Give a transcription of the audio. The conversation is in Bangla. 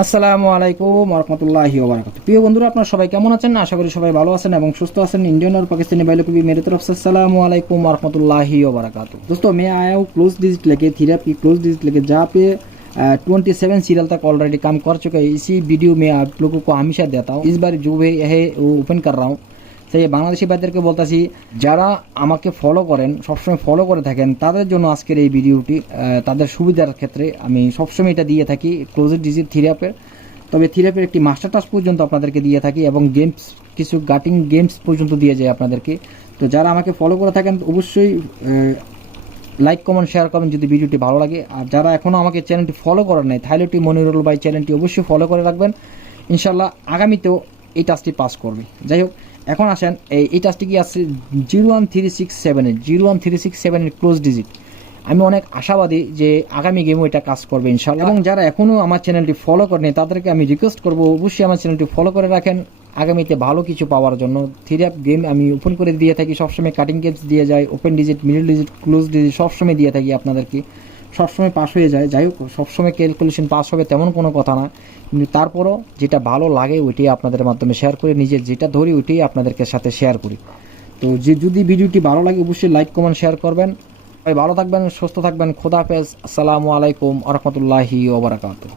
আসসালামু আলাইকুম রহমতুল্লাহি ওয়া বারাকাতুহু। প্রিয় বন্ধুরা, আপনারা সবাই কেমন আছেন? আশা করি সবাই ভালো আছেন এবং সুস্থ আছেন। इंडियन और पाकिस्तानी भाई लोग को भी मेरी तरफ से अस्सलाम वालेकुम रहमतुल्लाहि व बरकातहू। दोस्तों, मैं आया हूँ क्लोज डिजिट लेके, थेरेपी क्लोज डिजिट लेके, जहाँ पे 27 सीरियल तक ऑलरेडी काम कर चुका है। इसी वीडियो में आप लोगों को हमेशा देता हूँ। इस बार जो है वो ओपन कर रहा हूँ। সেই বাংলাদেশি ভাইদেরকে বলতেছি, যারা আমাকে ফলো করেন, সবসময় ফলো করে থাকেন, তাদের জন্য আজকের এই ভিডিওটি। তাদের সুবিধার ক্ষেত্রে আমি সবসময় এটা দিয়ে থাকি, ক্লোজেড ডিজিট থিরাপের। তবে থিরাপের একটি মাস্টার ক্লাস পর্যন্ত আপনাদেরকে দিয়ে থাকি এবং গেমস, কিছু গাটিং গেমস পর্যন্ত দিয়ে যায় আপনাদেরকে। তো যারা আমাকে ফলো করে থাকেন অবশ্যই লাইক কমেন্ট শেয়ার করবেন যদি ভিডিওটি ভালো লাগে। আর যারা এখনও আমাকে চ্যানেলটি ফলো করেন নাই, থাইলটি মনিরুল ভাই চ্যানেলটি অবশ্যই ফলো করে রাখবেন। ইনশাল্লাহ আগামীতেও এই টাস্কটি পাস করবে। যাই হোক, এখন আসেন এই টাস্কটি কি আছে 01367 01367 ক্লোজ ডিজিট। আমি অনেক আশাবাদী যে আগামী গেমও এটা কাজ করবে ইনশাআল্লাহ। এবং যারা এখনও আমার চ্যানেলটি ফলো করেনি তাদেরকে আমি রিকোয়েস্ট করব অবশ্যই আমার চ্যানেলটি ফলো করে রাখেন আগামীতে ভালো কিছু পাওয়ার জন্য। থিরাপ গেম আমি ওপেন করে দিয়ে থাকি, সবসময় কাটিং গেমস দিয়ে যায়, open digit, middle digit, close digit সবসময় দিয়ে থাকি আপনাদেরকে। সবসময় পাস হয়ে যায়। যাই হোক, সবসময় ক্যালকুলেশন পাস হবে তেমন কোনো কথা না, কিন্তু তারপরও যেটা ভালো লাগে ওইটাই আপনাদের মাধ্যমে শেয়ার করি, নিজের যেটা ধরি ওইটাই আপনাদেরকে সাথে শেয়ার করি। তো যদি ভিডিওটি ভালো লাগে অবশ্যই লাইক কমেন্ট শেয়ার করবেন। ভালো থাকবেন, সুস্থ থাকবেন। খোদা হাফেজ। আসসালামু আলাইকুম রহমতুল্লাহি ওয়া বারাকাতুহু।